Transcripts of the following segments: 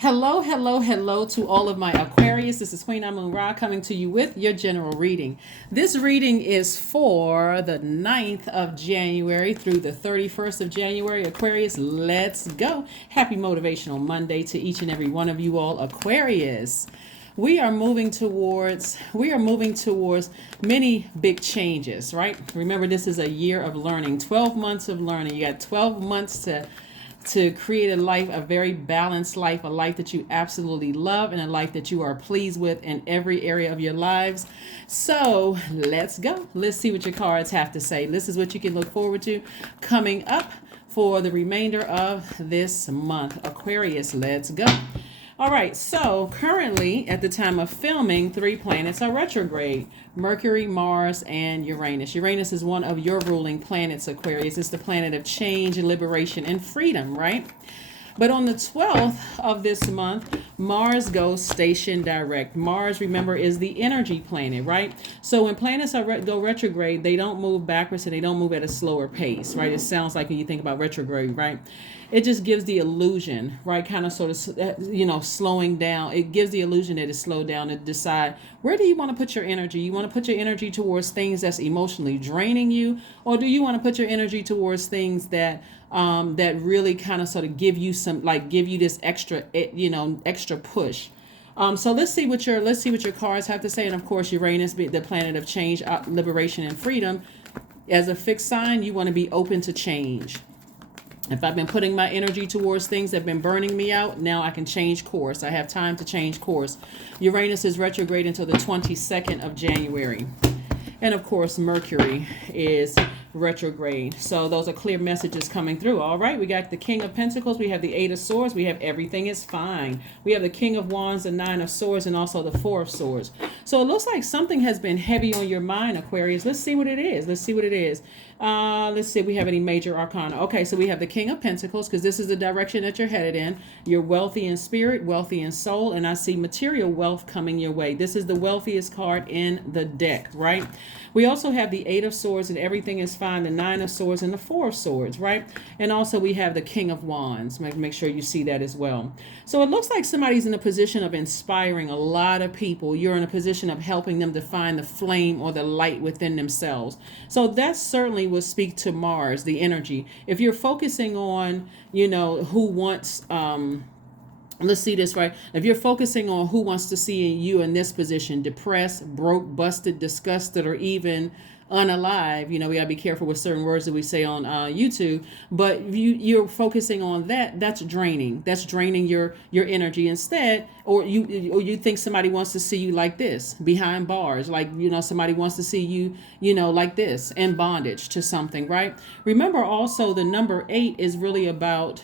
Hello, hello, hello to all of my Aquarius. This is Queen Amun Ra coming to you with your general reading. This reading is for the 9th of January through the 31st of January. Aquarius, let's go. Happy Motivational Monday to each and every one of you all, Aquarius. We are moving towards many big changes, right? Remember, this is a year of learning, 12 months of learning. You got 12 months to create a life, a very balanced life, a life that you absolutely love, and a life that you are pleased with in every area of your lives. So let's go. Let's see what your cards have to say. This is what you can look forward to coming up for the remainder of this month. Aquarius, let's go. All right, so currently at the time of filming, 3 planets are retrograde: Mercury, Mars, and Uranus. Uranus is one of your ruling planets, Aquarius. It's the planet of change, liberation, and freedom, right? But on the 12th of this month, Mars goes station direct. Mars, remember, is the energy planet, right? So when planets go retrograde, they don't move backwards and they don't move at a slower pace, right? It sounds like when you think about retrograde, right? It just gives the illusion, right? Kind of sort of, slowing down. It gives the illusion that it's slowed down to decide, where do you want to put your energy? You want to put your energy towards things that's emotionally draining you, or do you want to put your energy towards things that really kind of sort of give you this extra, extra push. So let's see what your cards have to say. And of course, Uranus, the planet of change, liberation, and freedom. As a fixed sign, you want to be open to change. If I've been putting my energy towards things that have been burning me out, now I can change course. I have time to change course. Uranus is retrograde until the 22nd of January. And of course, Mercury is retrograde. So those are clear messages coming through. All right, we got the King of Pentacles, we have the Eight of Swords, we have everything is fine. We have the King of Wands, the Nine of Swords, and also the Four of Swords. So it looks like something has been heavy on your mind, Aquarius. Let's see what it is. Let's see if we have any major arcana. Okay, so we have the King of Pentacles, because this is the direction that you're headed in. You're wealthy in spirit, wealthy in soul, and I see material wealth coming your way. This is the wealthiest card in the deck, right? We also have the Eight of Swords, and everything is fine, the Nine of Swords, and the Four of Swords, right? And also we have the King of Wands. Make sure you see that as well. So it looks like somebody's in a position of inspiring a lot of people. You're in a position of helping them to find the flame or the light within themselves. So that certainly will speak to Mars, the energy. If you're focusing on, who wants... let's see this, right? If you're focusing on who wants to see you in this position, depressed, broke, busted, disgusted, or even unalive, we gotta be careful with certain words that we say on YouTube. But you're focusing on that. That's draining. That's draining your energy instead. Or you think somebody wants to see you like this, behind bars, like somebody wants to see you, like this, in bondage to something, right? Remember also the number 8 is really about.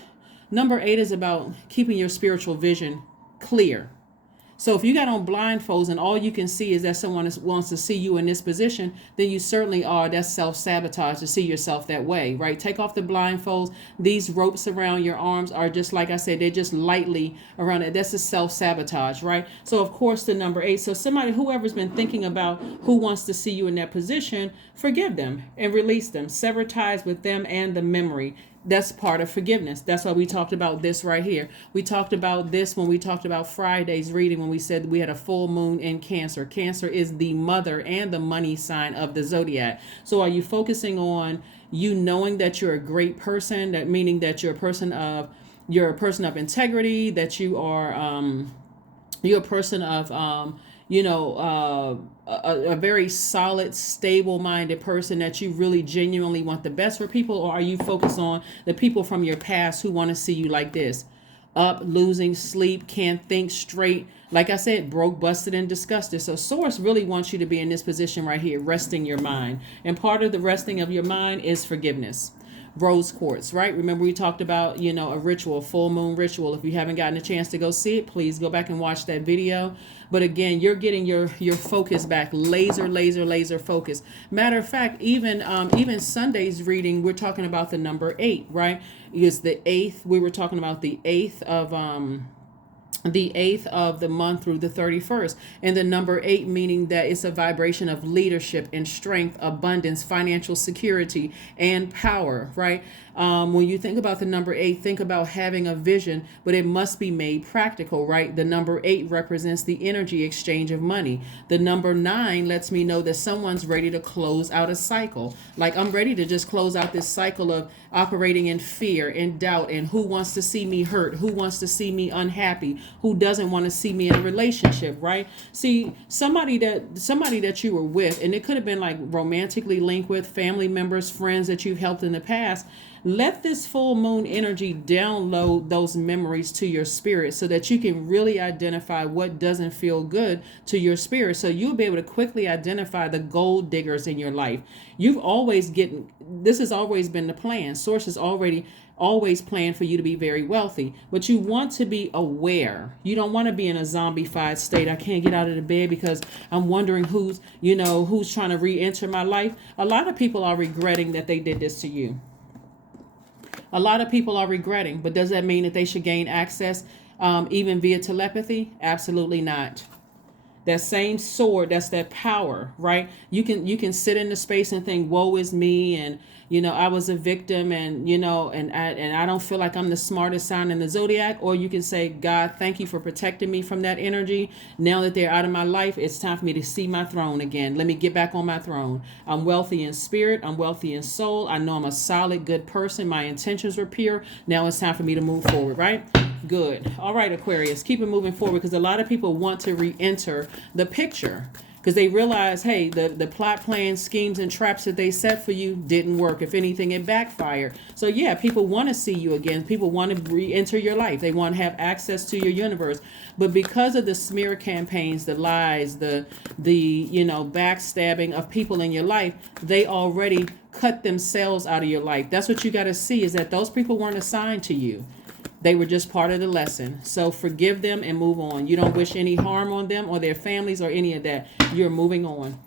Number 8 is about keeping your spiritual vision clear. So if you got on blindfolds and all you can see is that someone wants to see you in this position, then you certainly are. That's self-sabotage, to see yourself that way, right? Take off the blindfolds. These ropes around your arms are just, like I said, they're just lightly around it. That's a self-sabotage, right? So of course the number 8. So whoever's been thinking about who wants to see you in that position, forgive them and release them. Sever ties with them and the memory. That's part of forgiveness. That's why we talked about this right here. We talked about this when we talked about Friday's reading, when we said we had a full moon in Cancer. Cancer is the mother and the money sign of the Zodiac. So are you focusing on you knowing that you're a great person, that meaning that you're a person of integrity, that you're a person of a very solid, stable-minded person, that you really genuinely want the best for people? Or are you focused on the people from your past who want to see you like this? Up, losing sleep, can't think straight. Like I said, broke, busted, and disgusted. So Source really wants you to be in this position right here, resting your mind. And part of the resting of your mind is forgiveness. Rose quartz, right? Remember we talked about, a ritual, a full moon ritual. If you haven't gotten a chance to go see it, please go back and watch that video. But again, you're getting your focus back, laser focus. Matter of fact, even Sunday's reading, we're talking about the number 8, right? It's the 8th. We were talking about the 8th of the month through the 31st, and the number 8 meaning that it's a vibration of leadership and strength, abundance, financial security, and power, right? When you think about the number 8, think about having a vision, but it must be made practical, right? The number 8 represents the energy exchange of money. The number 9 lets me know that someone's ready to close out a cycle. Like, I'm ready to just close out this cycle of operating in fear and doubt, and who wants to see me hurt, who wants to see me unhappy, who doesn't want to see me in a relationship, right? See, somebody that you were with, and it could have been like romantically linked with family members, friends that you've helped in the past. Let this full moon energy download those memories to your spirit so that you can really identify what doesn't feel good to your spirit. So you'll be able to quickly identify the gold diggers in your life. This has always been the plan. Source has always planned for you to be very wealthy, but you want to be aware. You don't want to be in a zombified state. I can't get out of the bed because I'm wondering who's trying to re-enter my life. A lot of people are regretting that they did this to you. A lot of people are regretting, but does that mean that they should gain access even via telepathy? Absolutely not. That same sword, that's that power, right? You can sit in the space and think, woe is me, and I was a victim, and I don't feel like I'm the smartest sign in the Zodiac. Or you can say, God, thank you for protecting me from that energy. Now that they're out of my life, it's time for me to see my throne again. Let me get back on my throne. I'm wealthy in spirit. I'm wealthy in soul. I know I'm a solid, good person. My intentions were pure. Now it's time for me to move forward, right? Good. All right, Aquarius, keep it moving forward, because a lot of people want to re-enter the picture because they realize, hey, the plot, plans, schemes, and traps that they set for you didn't work. If anything, it backfired. So yeah, people want to see you again. People want to re-enter your life. They want to have access to your universe. But because of the smear campaigns, the lies, the backstabbing of people in your life, they already cut themselves out of your life. That's what you got to see, is that those people weren't assigned to you. They were just part of the lesson. So forgive them and move on. You don't wish any harm on them or their families or any of that. You're moving on.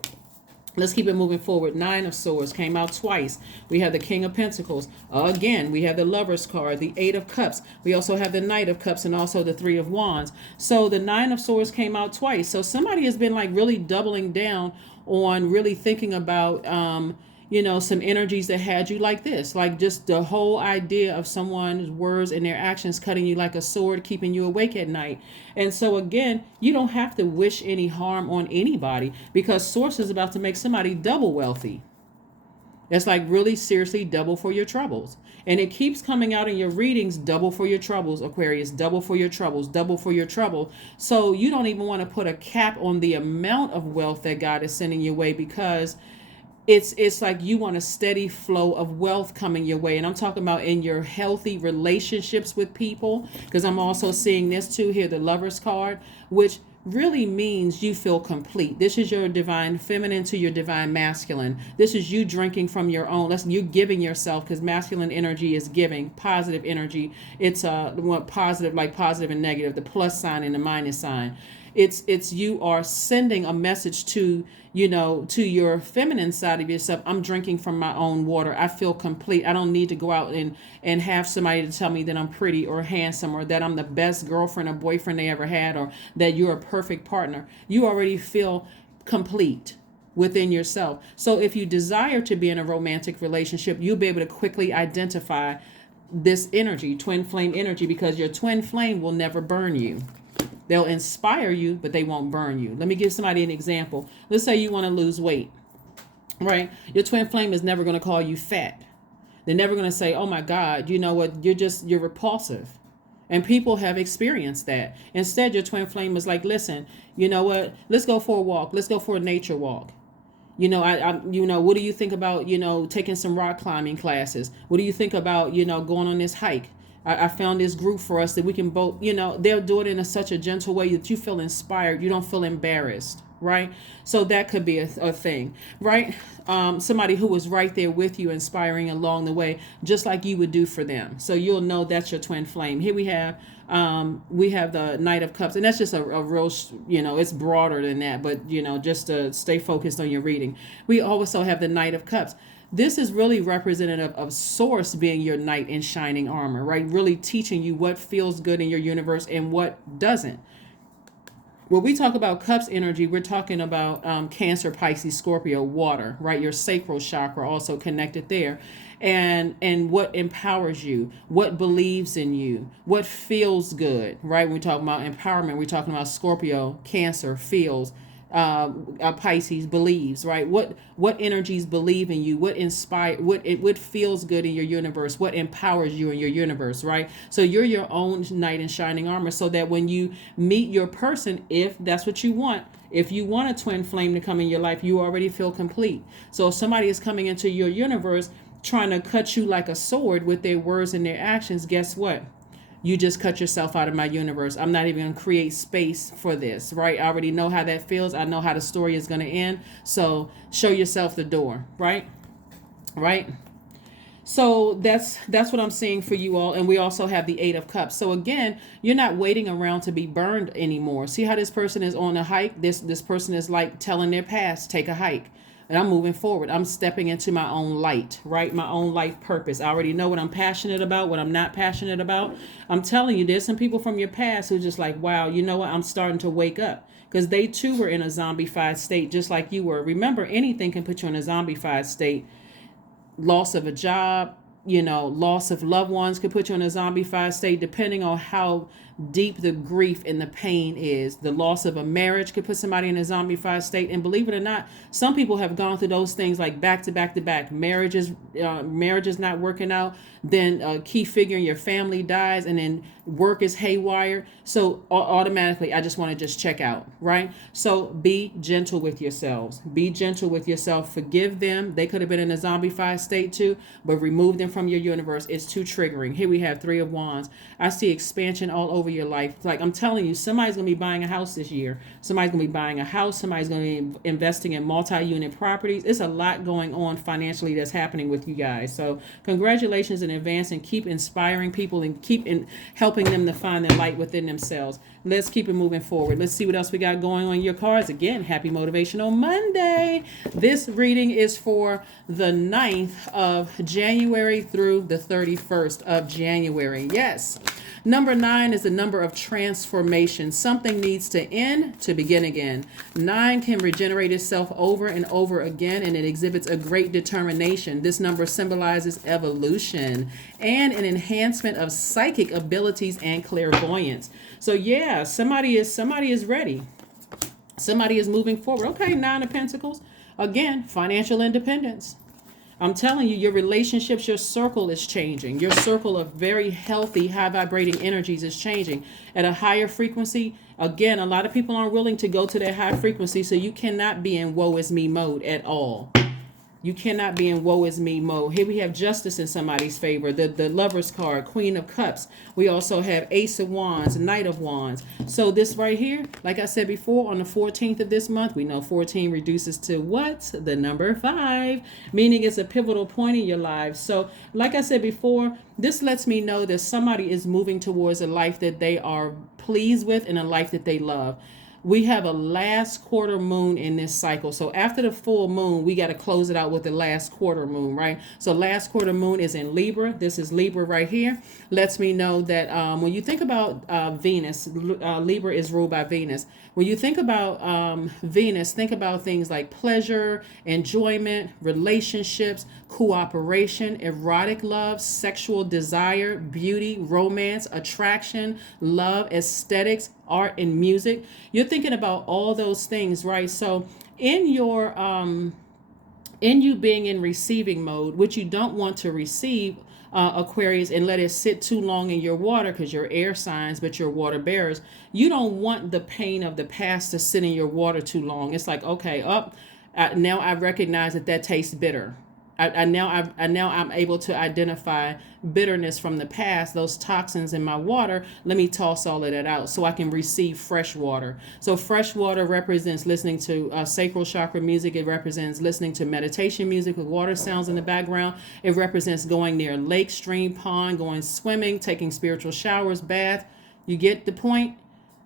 Let's keep it moving forward. 9 of Swords came out twice. We have the King of Pentacles. Again, we have the Lover's card, the 8 of Cups. We also have the Knight of Cups and also the 3 of Wands. So the 9 of Swords came out twice. So somebody has been like really doubling down on really thinking about some energies that had you like this, like just the whole idea of someone's words and their actions cutting you like a sword, keeping you awake at night. And so again, you don't have to wish any harm on anybody, because Source is about to make somebody double wealthy. That's like really seriously double for your troubles. And it keeps coming out in your readings, double for your troubles, Aquarius, double for your troubles, double for your trouble. So you don't even want to put a cap on the amount of wealth that God is sending your way, because it's like you want a steady flow of wealth coming your way. And I'm talking about in your healthy relationships with people, because I'm also seeing this too here, the Lover's card, which really means you feel complete. This is your divine feminine to your divine masculine. This is you drinking from your own. You giving yourself, because masculine energy is giving, positive energy. It's positive, like positive and negative, the plus sign and the minus sign. It's you are sending a message to your feminine side of yourself. I'm drinking from my own water. I feel complete. I don't need to go out and have somebody to tell me that I'm pretty or handsome, or that I'm the best girlfriend or boyfriend they ever had, or that you're a perfect partner. You already feel complete within yourself. So if you desire to be in a romantic relationship, you'll be able to quickly identify this energy, twin flame energy, because your twin flame will never burn you. They'll inspire you, but they won't burn you. Let me give somebody an example. Let's say you want to lose weight, right? Your twin flame is never going to call you fat. They're never going to say, oh my God, you know what? You're repulsive. And people have experienced that. Instead, your twin flame is like, listen, you know what? Let's go for a walk. Let's go for a nature walk. What do you think about, taking some rock climbing classes? What do you think about, going on this hike? I found this group for us that we can both, they'll do it in such a gentle way that you feel inspired. You don't feel embarrassed, right? So that could be a thing, right? Somebody who was right there with you, inspiring along the way, just like you would do for them. So you'll know that's your twin flame. Here we have the Knight of Cups, and that's just a real, it's broader than that, but, just to stay focused on your reading. We also have the Knight of Cups. This is really representative of Source being your knight in shining armor, right? Really teaching you what feels good in your universe and what doesn't. When we talk about cups energy, we're talking about Cancer, Pisces, Scorpio, water, right? Your sacral chakra also connected there. And what empowers you, what believes in you, what feels good, right? When we talk about empowerment, we're talking about Scorpio, Cancer, feels, Pisces believes, right? What energies believe in you? What inspire? What feels good in your universe? What empowers you in your universe, right? So you're your own knight in shining armor, so that when you meet your person, if that's what you want, if you want a twin flame to come in your life, you already feel complete. So if somebody is coming into your universe trying to cut you like a sword with their words and their actions, guess what? You just cut yourself out of my universe. I'm not even going to create space for this, right? I already know how that feels. I know how the story is going to end. So show yourself the door, right? Right? So that's what I'm seeing for you all. And we also have the Eight of Cups. So again, you're not waiting around to be burned anymore. See how this person is on a hike? This person is like telling their past, take a hike. And I'm moving forward. I'm stepping into my own light, right? My own life purpose. I already know what I'm passionate about, what I'm not passionate about. I'm telling you, there's some people from your past who are just like, wow, you know what? I'm starting to wake up. Because they too were in a zombified state, just like you were. Remember, anything can put you in a zombified state. Loss of a job, loss of loved ones could put you in a zombified state, depending on how deep the grief and the pain is. The loss of a marriage could put somebody in a zombified state. And believe it or not, some people have gone through those things like back to back to back. Marriages not working out. Then a key figure in your family dies, and then work is haywire. So automatically, I just want to just check out, right? So be gentle with yourselves. Be gentle with yourself. Forgive them. They could have been in a zombified state too, but remove them from your universe. It's too triggering. Here we have Three of Wands. I see expansion all over your life. Like I'm telling you, somebody's going to be buying a house this year. Somebody's going to be buying a house. Somebody's going to be investing in multi-unit properties. It's a lot going on financially that's happening with you guys. So congratulations in advance, and keep inspiring people and keep helping them to find the light within themselves. Let's keep it moving forward. Let's see what else we got going on your cards. Again, happy Motivational Monday. This reading is for the 9th of January through the 31st of January. Yes. Number 9 is the number of transformation. Something needs to end to begin again. 9 can regenerate itself over and over again, and it exhibits a great determination. This number symbolizes evolution and an enhancement of psychic abilities and clairvoyance. So yeah, somebody is ready. Somebody is moving forward. Okay, 9 of Pentacles. Again, financial independence. I'm telling you, your relationships, your circle is changing. Your circle of very healthy, high vibrating energies is changing at a higher frequency. Again, a lot of people aren't willing to go to that high frequency, so you cannot be in woe is me mode at all. You cannot be in woe is me mode. Here we have justice in somebody's favor. The Lover's card, Queen of Cups. We also have Ace of Wands, Knight of Wands. So this right here, like I said before, on the 14th of this month, we know 14 reduces to what? The number 5, meaning it's a pivotal point in your life. So like I said before, this lets me know that somebody is moving towards a life that they are pleased with and a life that they love. We have a last quarter moon in this cycle. So after the full moon, we got to close it out with the last quarter moon, right? So last quarter moon is in Libra. This is Libra right here. Lets me know that when you think about Venus, Libra is ruled by Venus. When you think about Venus, think about things like pleasure, enjoyment, relationships, cooperation, erotic love, sexual desire, beauty, romance, attraction, love, aesthetics, art, and music. You're thinking about all those things, right? So in you being in receiving mode, which you don't want to receive, Aquarius, and let it sit too long in your water, because you're air signs, but you're water bearers. You don't want the pain of the past to sit in your water too long. It's like, okay, now I recognize that tastes bitter. Now I'm able to identify bitterness from the past, those toxins in my water. Let me toss all of that out so I can receive fresh water. So fresh water represents listening to sacral chakra music. It represents listening to meditation music with water sounds in the background. It represents going near a lake, stream, pond, going swimming, taking spiritual showers, bath. You get the point?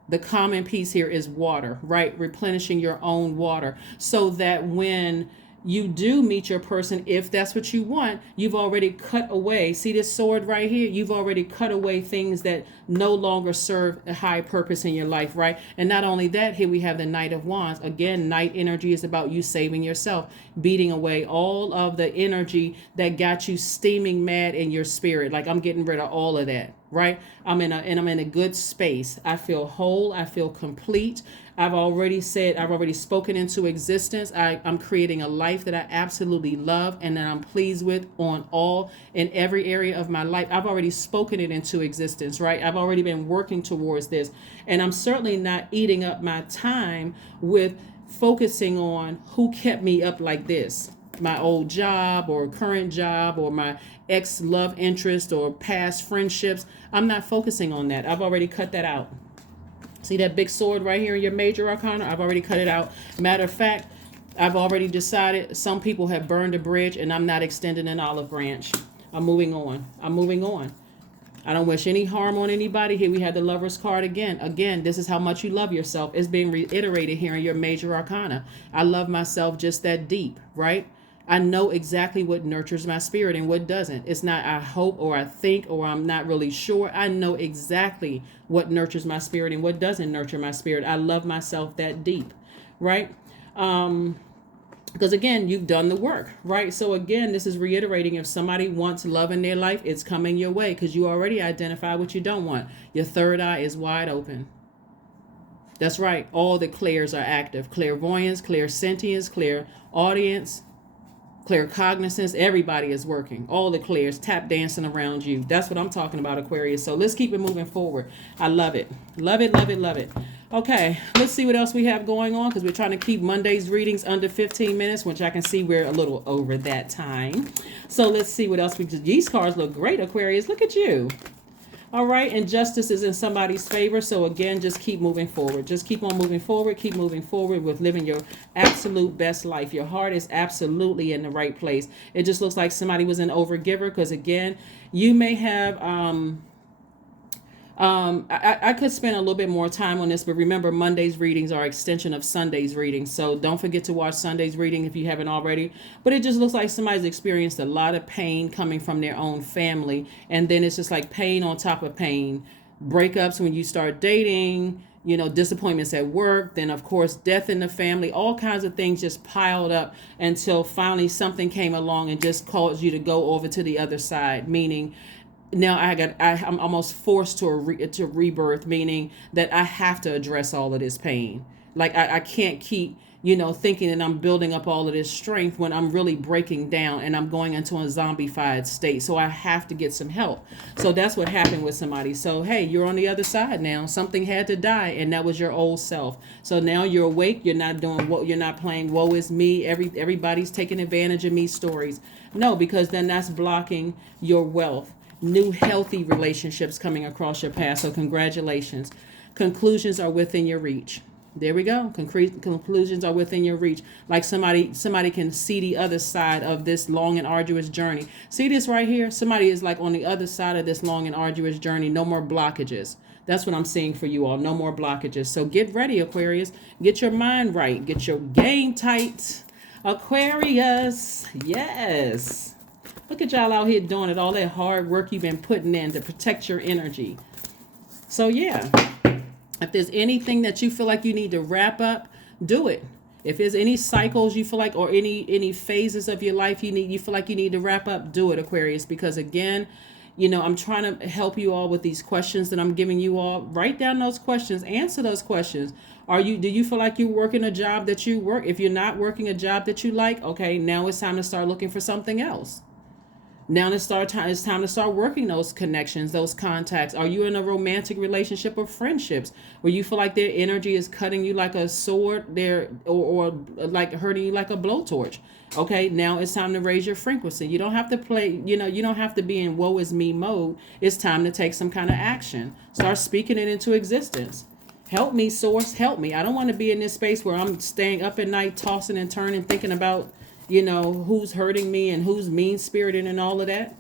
The common piece here is water, right? Replenishing your own water, so that when you do meet your person, if that's what you want, you've already cut away. See this sword right here? You've already cut away things that no longer serve a high purpose in your life, right? And not only that, here we have the Knight of Wands. Again, Knight energy is about you saving yourself, beating away all of the energy that got you steaming mad in your spirit. Like, I'm getting rid of all of that, right? I'm in a good space. I feel whole. I feel complete. I've already spoken into existence. I'm creating a life that I absolutely love and that I'm pleased with in every area of my life. I've already spoken it into existence, right? I've already been working towards this. And I'm certainly not eating up my time with focusing on who kept me up like this. My old job or current job or my ex love interest or past friendships. I'm not focusing on that. I've already cut that out. See that big sword right here in your major arcana? I've already cut it out. Matter of fact, I've already decided some people have burned a bridge and I'm not extending an olive branch. I'm moving on. I don't wish any harm on anybody. Here we have the Lover's card again. Again, this is how much you love yourself. It's being reiterated here in your major arcana. I love myself just that deep, right? I know exactly what nurtures my spirit and what doesn't. It's not I hope or I think or I'm not really sure. I know exactly what nurtures my spirit and what doesn't nurture my spirit. I love myself that deep, right? Because again, you've done the work, right? So again, this is reiterating, if somebody wants love in their life, it's coming your way because you already identify what you don't want. Your third eye is wide open. That's right. All the clairs are active. Clairvoyance, clairsentience, clairaudience, claircognizance, everybody is working. All the clairs tap dancing around you. That's what I'm talking about, Aquarius. So let's keep it moving forward. I love it. Love it, love it, love it. Okay, let's see what else we have going on because we're trying to keep Monday's readings under 15 minutes, which I can see we're a little over that time. So let's see what else these cards look great, Aquarius. Look at you. All right, and justice is in somebody's favor. So again, just keep moving forward. Just keep on moving forward. Keep moving forward with living your absolute best life. Your heart is absolutely in the right place. It just looks like somebody was an overgiver because again, you may have I could spend a little bit more time on this, but remember Monday's readings are extension of Sunday's readings. So don't forget to watch Sunday's reading if you haven't already. But it just looks like somebody's experienced a lot of pain coming from their own family. And then it's just like pain on top of pain. Breakups when you start dating, disappointments at work, then of course death in the family, all kinds of things just piled up until finally something came along and just caused you to go over to the other side, meaning now I'm almost forced to rebirth, meaning that I have to address all of this pain. Like I can't keep, thinking that I'm building up all of this strength when I'm really breaking down and I'm going into a zombified state. So I have to get some help. So that's what happened with somebody. So, hey, you're on the other side now. Something had to die, and that was your old self. So now you're awake. You're not doing you're not playing woe is me. Everybody's taking advantage of me stories. No, because then that's blocking your wealth. New healthy relationships coming across your path. So congratulations. Conclusions are within your reach. There we go. Conclusions are within your reach. Like somebody can see the other side of this long and arduous journey. See this right here? Somebody is like on the other side of this long and arduous journey. No more blockages. That's what I'm seeing for you all. No more blockages. So get ready, Aquarius. Get your mind right. Get your game tight, Aquarius. Yes. Look at y'all out here doing it. All that hard work you've been putting in to protect your energy. So yeah, if there's anything that you feel like you need to wrap up, do it. If there's any cycles you feel like, or any phases of your life you feel like you need to wrap up, do it, Aquarius. Because again, I'm trying to help you all with these questions that I'm giving you all. Write down those questions. Answer those questions. Do you feel like you're working a job that you work? If you're not working a job that you like, okay, now it's time to start looking for something else. Now it's time to start working those connections, those contacts. Are you in a romantic relationship or friendships where you feel like their energy is cutting you like a sword or like hurting you like a blowtorch? Okay, now it's time to raise your frequency. You don't have to play, you don't have to be in woe is me mode. It's time to take some kind of action. Start speaking it into existence. Help me, source, help me. I don't want to be in this space where I'm staying up at night, tossing and turning, thinking about who's hurting me and who's mean-spirited and all of that.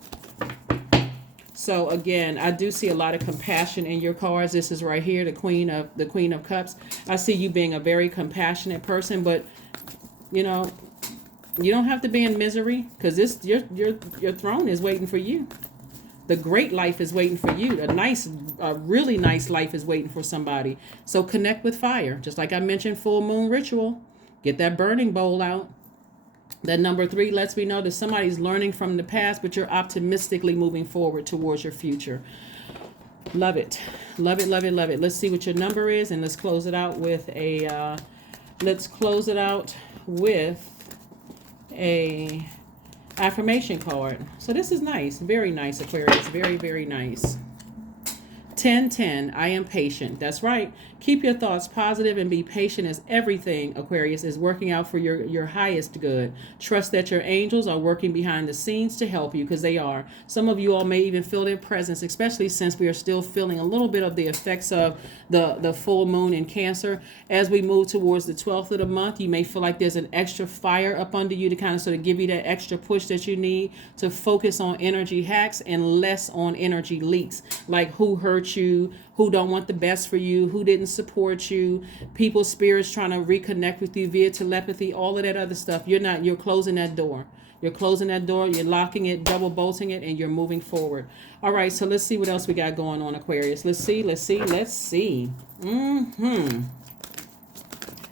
So again, I do see a lot of compassion in your cards. This is right here, the Queen of Cups. I see you being a very compassionate person, but You don't have to be in misery, because this your throne is waiting for you. The great life is waiting for you. A really nice life is waiting for somebody. So connect with fire. Just like I mentioned, full moon ritual. Get that burning bowl out. That number 3 lets me know that somebody's learning from the past, but you're optimistically moving forward towards your future. Love it. Love it, love it, love it. Let's see what your number is, and let's close it out with a affirmation card. So this is nice. Very nice, Aquarius. Very, very nice. 10:10. I am patient. That's right. Keep your thoughts positive and be patient, as everything, Aquarius, is working out for your highest good. Trust that your angels are working behind the scenes to help you, because they are. Some of you all may even feel their presence, especially since we are still feeling a little bit of the effects of the full moon in Cancer. As we move towards the 12th of the month, you may feel like there's an extra fire up under you to kind of sort of give you that extra push that you need to focus on energy hacks and less on energy leaks, like who hurt you, who don't want the best for you, who didn't support you, people's spirits trying to reconnect with you via telepathy, all of that other stuff. You're closing that door. You're closing that door, you're locking it, double bolting it, and you're moving forward. All right, so let's see what else we got going on, Aquarius. Let's see.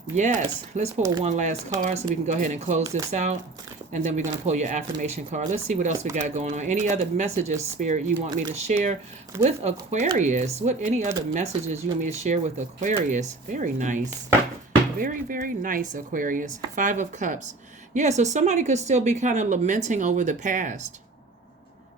Yes, let's pull one last card so we can go ahead and close this out. And then we're going to pull your affirmation card. Let's see what else we got going on. Any other messages, Spirit, you want me to share with Aquarius? Any other messages you want me to share with Aquarius? Very nice. Very, very nice, Aquarius. 5 of Cups. Yeah, so somebody could still be kind of lamenting over the past.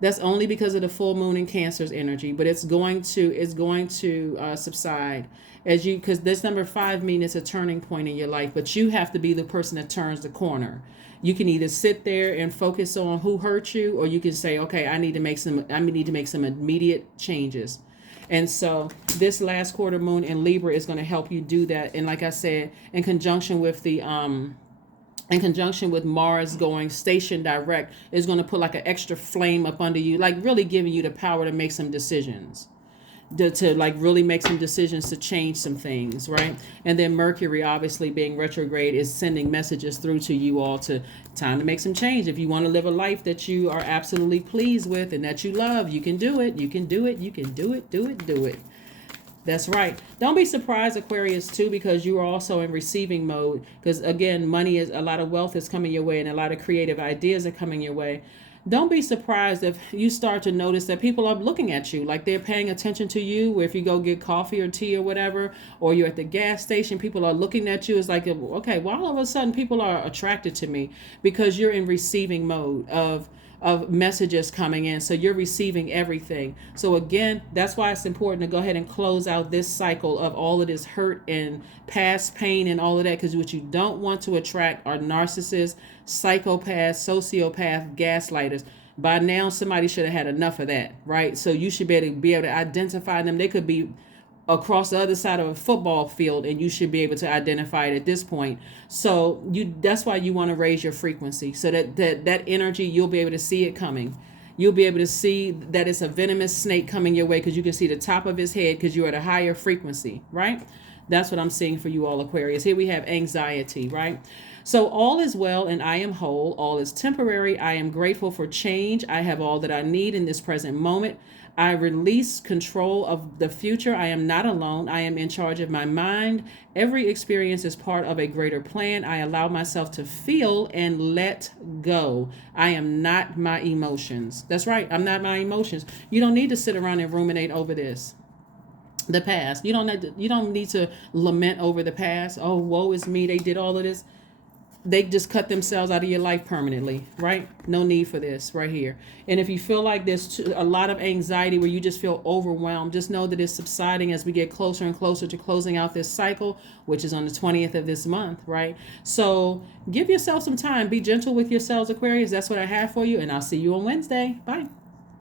That's only because of the full moon in Cancer's energy, but it's going to subside because this number 5 means it's a turning point in your life, but you have to be the person that turns the corner. You can either sit there and focus on who hurt you, or you can say, okay, I need to make some immediate changes. And so this last quarter moon in Libra is going to help you do that. And like I said, in conjunction with Mars going station direct, is going to put like an extra flame up under you, like really giving you the power to make some decisions. To like really make some decisions to change some things, right? And then Mercury, obviously being retrograde, is sending messages through to you all to time to make some change. If you want to live a life that you are absolutely pleased with and that you love, you can do it. You can do it. You can do it. Do it. That's right. Don't be surprised, Aquarius, too, because you are also in receiving mode. Because again, a lot of wealth is coming your way, and a lot of creative ideas are coming your way. Don't be surprised if you start to notice that people are looking at you, like they're paying attention to you. Where if you go get coffee or tea or whatever, or you're at the gas station, people are looking at you. It's like, okay, well, all of a sudden people are attracted to me, because you're in receiving mode of messages coming in. So you're receiving everything. So again, that's why it's important to go ahead and close out this cycle of all of this hurt and past pain and all of that, because what you don't want to attract are narcissists, psychopaths, sociopaths, gaslighters. By now, somebody should have had enough of that, right? So you should be able to identify them. They could be across the other side of a football field, and you should be able to identify it at this point. So that's why you want to raise your frequency, so that energy, you'll be able to see it coming. You'll be able to see that it's a venomous snake coming your way, because you can see the top of his head, because you're at a higher frequency, right? That's what I'm seeing for you all, Aquarius. Here we have anxiety, right? So all is well and I am whole. All is temporary. I am grateful for change. I have all that I need in this present moment. I release control of the future. I am not alone. I am in charge of my mind. Every experience is part of a greater plan. I allow myself to feel and let go. I am not my emotions. That's right. I'm not my emotions. You don't need to sit around and ruminate over this. The past. You don't need to lament over the past. Oh, woe is me. They did all of this. They just cut themselves out of your life permanently, right? No need for this right here. And if you feel like there's a lot of anxiety where you just feel overwhelmed, just know that it's subsiding as we get closer and closer to closing out this cycle, which is on the 20th of this month, right? So give yourself some time. Be gentle with yourselves, Aquarius. That's what I have for you. And I'll see you on Wednesday. Bye.